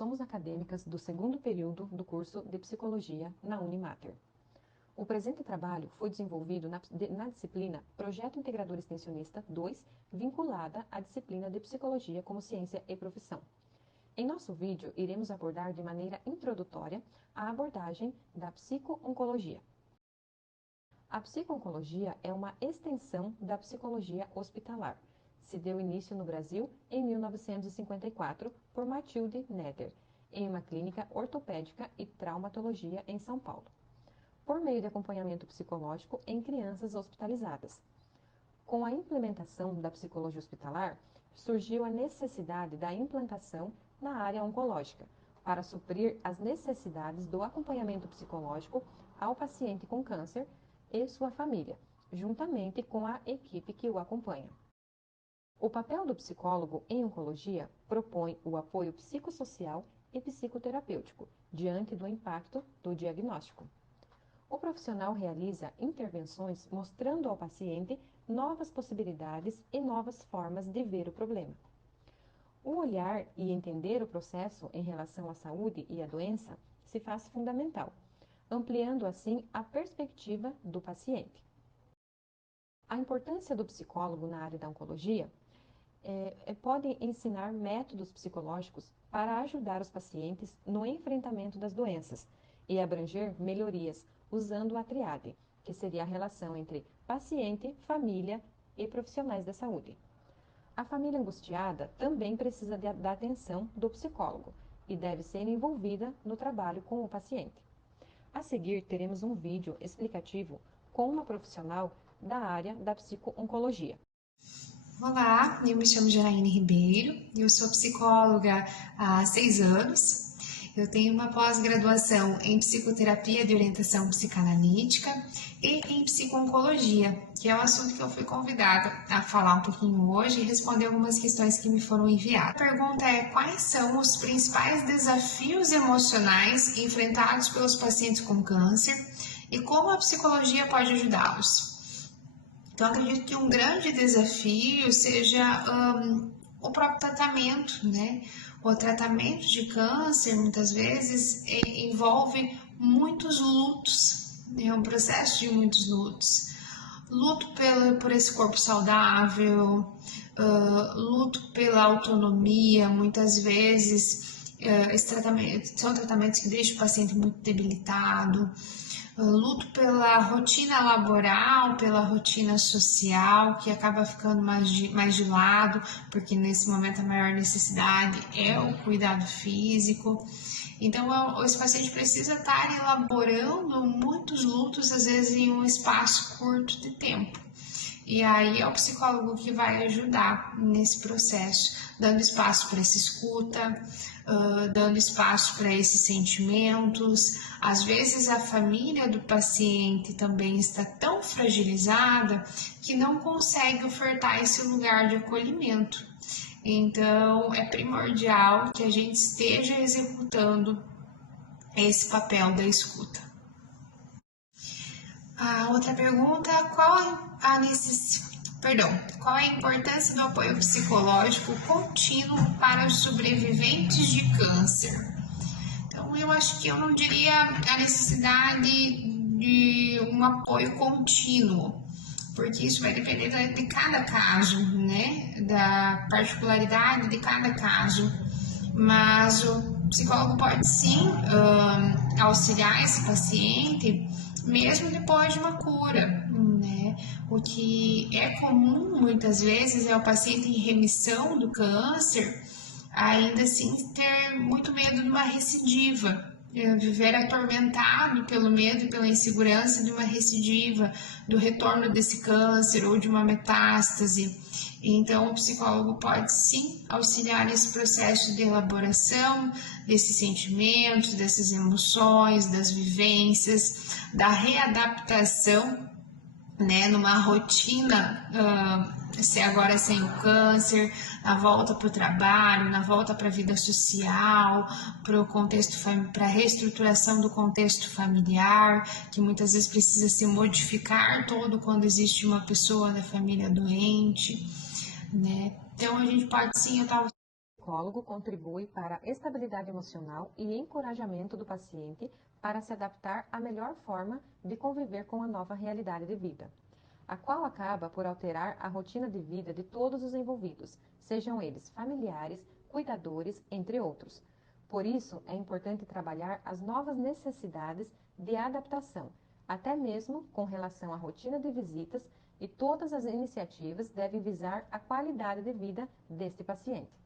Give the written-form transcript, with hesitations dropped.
somos acadêmicas do segundo período do curso de Psicologia na Unimater. O presente trabalho foi desenvolvido na disciplina Projeto Integrador Extensionista 2, vinculada à disciplina de Psicologia como Ciência e Profissão. Em nosso vídeo, iremos abordar de maneira introdutória a abordagem da psico-oncologia. A psico-oncologia é uma extensão da psicologia hospitalar. Se deu início no Brasil em 1954 por Matilde Neder, em uma clínica ortopédica e traumatologia em São Paulo, por meio de acompanhamento psicológico em crianças hospitalizadas. Com a implementação da psicologia hospitalar, surgiu a necessidade da implantação na área oncológica, para suprir as necessidades do acompanhamento psicológico ao paciente com câncer e sua família, juntamente com a equipe que o acompanha. O papel do psicólogo em oncologia propõe o apoio psicossocial e psicoterapêutico diante do impacto do diagnóstico. O profissional realiza intervenções mostrando ao paciente novas possibilidades e novas formas de ver o problema. O olhar e entender o processo em relação à saúde e à doença se faz fundamental, ampliando assim a perspectiva do paciente. A importância do psicólogo na área da oncologia pode ensinar métodos psicológicos para ajudar os pacientes no enfrentamento das doenças e abranger melhorias usando a tríade, que seria a relação entre paciente, família e profissionais da saúde. A família angustiada também precisa da atenção do psicólogo e deve ser envolvida no trabalho com o paciente. A seguir, teremos um vídeo explicativo com uma profissional da área da psico-oncologia. Olá, eu me chamo Janaíne Ribeiro, eu sou psicóloga há 6 anos. Eu tenho uma pós-graduação em psicoterapia de orientação psicanalítica e em psico-oncologia, que é o assunto que eu fui convidada a falar um pouquinho hoje e responder algumas questões que me foram enviadas. A pergunta é: quais são os principais desafios emocionais enfrentados pelos pacientes com câncer e como a psicologia pode ajudá-los? Então, acredito que um grande desafio seja o próprio tratamento, né? O tratamento de câncer, muitas vezes, envolve muitos lutos, é um processo de muitos lutos. Luto por esse corpo saudável, luto pela autonomia, muitas vezes são tratamentos que deixam o paciente muito debilitado. Luto pela rotina laboral, pela rotina social, que acaba ficando mais de lado, porque nesse momento a maior necessidade é o cuidado físico. Então, esse paciente precisa estar elaborando muitos lutos, às vezes em um espaço curto de tempo. E aí é o psicólogo que vai ajudar nesse processo, dando espaço para essa escuta, dando espaço para esses sentimentos. Às vezes a família do paciente também está tão fragilizada que não consegue ofertar esse lugar de acolhimento. Então é primordial que a gente esteja executando esse papel da escuta. A outra pergunta: qual é a importância do apoio psicológico contínuo para os sobreviventes de câncer? Então, eu acho que eu não diria a necessidade de um apoio contínuo, porque isso vai depender de cada caso, né? Da particularidade de cada caso. Mas o psicólogo pode sim auxiliar esse paciente mesmo depois de uma cura, né? O que é comum muitas vezes é o paciente em remissão do câncer ainda assim ter muito medo de uma recidiva, viver atormentado pelo medo e pela insegurança de uma recidiva, do retorno desse câncer ou de uma metástase. Então, o psicólogo pode sim auxiliar nesse processo de elaboração desses sentimentos, dessas emoções, das vivências, da readaptação, né, numa rotina, agora sem o câncer, na volta para o trabalho, na volta para a vida social, para o contexto, para a reestruturação do contexto familiar, que muitas vezes precisa se modificar todo quando existe uma pessoa da família doente, né? Então a gente pode sim, psicólogo contribui para a estabilidade emocional e encorajamento do paciente para se adaptar à melhor forma de conviver com a nova realidade de vida, a qual acaba por alterar a rotina de vida de todos os envolvidos, sejam eles familiares, cuidadores, entre outros. Por isso, é importante trabalhar as novas necessidades de adaptação, até mesmo com relação à rotina de visitas, e todas as iniciativas devem visar a qualidade de vida deste paciente.